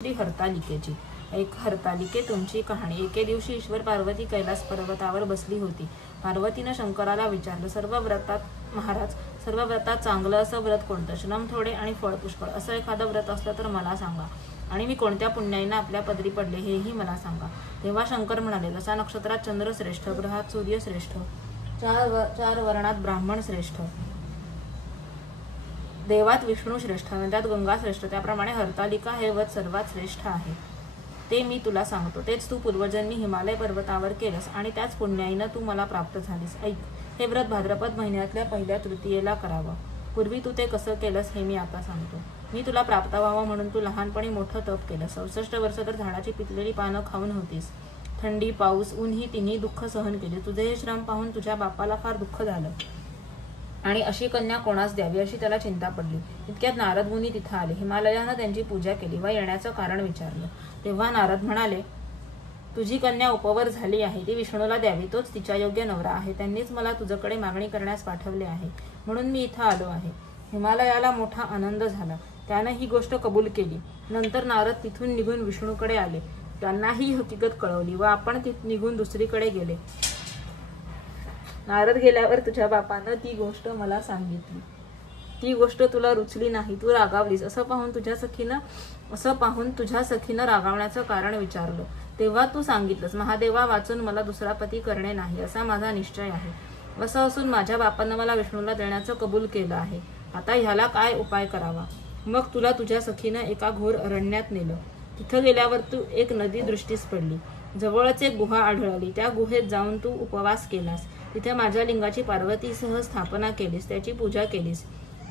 श्री हरतालिकेची. एक हरतालिके तुमची कहाणी. एके दिवशी ईश्वर पार्वती कैलास पर्वतावर बसली होती. पार्वतीनं शंकराला विचारलं, सर्व व्रतात चांगलं असं व्रत कोणतं? श्रम थोडे आणि फळ पुष्कळ असं एखादं व्रत असलं तर मला सांगा, आणि मी कोणत्या पुण्याईनं आपल्या पदरी पडले हेही मला सांगा. तेव्हा शंकर म्हणाले, जसा नक्षत्रात चंद्र श्रेष्ठ, ग्रहात सूर्य श्रेष्ठ, चार वर्णात ब्राह्मण श्रेष्ठ, देवात विष्णू श्रेष्ठ, नद्यात गंगा श्रेष्ठ, त्याप्रमाणे हरतालिका हे व्रत सर्वात श्रेष्ठ आहे. ते मी तुला सांगतो. तेच तू पूर्वजन्मी हिमालय पर्वतावर केलंस आणि त्याच पुण्याईनं तू मला प्राप्त झालीस. ऐक, हे व्रत भाद्रपद महिन्यातल्या पहिल्या तृतीयेला करावं. पूर्वी तू ते कसं केलंस हे मी आता सांगतो. मी तुला प्राप्त व्हावं म्हणून तू लहानपणी मोठं तप केलं. 66 वर्ष तर झाडाची पिकलेली पानं खाऊन होतीस. थंडी, पाऊस, ऊन ही तिन्ही दुःख सहन केली. तुझे हे श्रम पाहून तुझ्या बापाला फार दुःख झालं आणि अशी कन्या कोणास द्यावी अशी त्याला चिंता पडली. इतक्यात नारद मुनी तिथं आले. हिमालयानं त्यांची पूजा केली व येण्याचं कारण विचारलं. तेव्हा नारद म्हणाले, तुझी कन्या उपवर झाली आहे, ती विष्णूला द्यावी, तोच तिच्या योग्य नवरा आहे. त्यांनीच मला तुझ्याकडे मागणी करण्यास पाठवले आहे, म्हणून मी इथं आलो आहे. हिमालयाला मोठा आनंद झाला. त्यानं ही गोष्ट कबूल केली. नंतर नारद तिथून निघून विष्णूकडे आले. त्यांना ही हकीकत कळवली व आपण निघून दुसरीकडे गेले. नारद गेल्यावर तुझ्या बापानं ती गोष्ट मला सांगितली. ती गोष्ट तुला रुचली नाही, तू रागावलीस. असं पाहून तुझ्या सखीनं रागावण्याचं कारण विचारलं. तेव्हा तू सांगितलंस, महादेवा वाचून मला दुसरा पती करणे नाही असा माझा निश्चय आहे. असं असून माझ्या बापानं मला विष्णूला देण्याचं कबूल केलं आहे. आता ह्याला काय उपाय करावा? मग तुला तुझ्या सखीनं एका घोर अरण्यात नेलं. तिथं गेल्यावर तू एक नदी दृष्टीस पडली. जवळच एक गुहा आढळली. त्या गुहेत जाऊन तू उपवास केलास. तिथे माझ्या लिंगाची पार्वतीसह स्थापना केलीस, त्याची पूजा केलीस.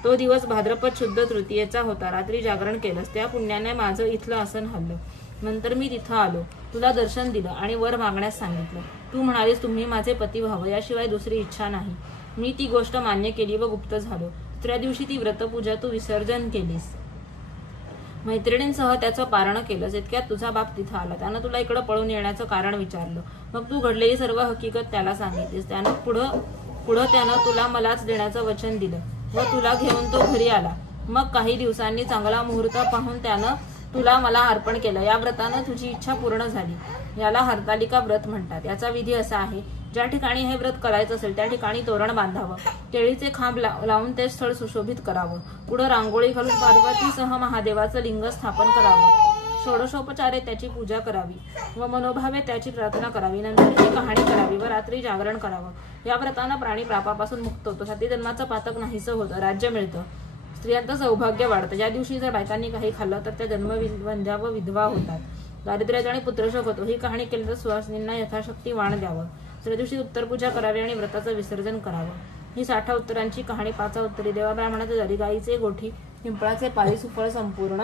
तो दिवस भाद्रपद शुद्ध तृतीयेचा होता. रात्री जागरण केलंस. त्या पुण्याने माझं इथलं आसन हल्लं. नंतर मी तिथं आलो, तुला दर्शन दिलं आणि वर मागण्यास सांगितलं. तू म्हणालीस, तुम्ही माझे पती व्हावं, याशिवाय दुसरी इच्छा नाही. मी ती गोष्ट मान्य केली व गुप्त झालो. दुसऱ्या दिवशी ती व्रतपूजा तू विसर्जन केलीस. मैत्रिणींसह त्याचं पारण केलंस. इतक्यात तुझा बाप तिथं आला. त्यानं तुला इकडं पळून येण्याचं कारण विचारलं. मग तू घडलेली सर्व हकीकत त्याला सांगितलीस. त्यानं पुढं त्यानं तुला मलाच देण्याचं वचन दिलं व तुला घेऊन तो घरी आला. मग काही दिवसांनी चांगला मुहूर्त पाहून त्यानं तुला मला अर्पण केलं. या व्रतानं तुझी इच्छा पूर्ण झाली. याला हरतालिका व्रत म्हणतात. याचा विधी असा आहे, ज्या ठिकाणी हे व्रत करायचं असेल त्या ठिकाणी तोरण बांधावं, केळीचे खांब लावून ते स्थळ सुशोभित करावं, पुढं रांगोळी घालून पार्वतीसह महादेवाचं लिंग स्थापन करावं, षोडशोपचारे त्याची पूजा करावी व मनोभावे त्याची प्रार्थना करावी. नंतर ही कहाणी करावी व रात्री जागरण करावं. या व्रतानं प्राणी पापापासून मुक्त होतो, साती जन्माचं पातक नाहीसं होतं, राज्य मिळतं, स्त्रियांचं सौभाग्य वाढतं. ज्या दिवशी जर बायकांनी काही खाल्लं तर त्या जन्मवंध्या व विधवा होतात, दारिद्र्याचा आणि पुत्रशोक होतो. ही कहाणी केली तर सुवासिनींना यथाशक्ती वाण द्यावं. दुसऱ्या दिवशी उत्तरपूजा करावी आणि व्रताचं विसर्जन करावं. ही 60 उत्तरांची कहाणी. 5 उत्तरी. देवा ब्राह्मणाचे झाली, गाईचे गोठी, पिंपळाचे पारी, सुफळ संपूर्ण.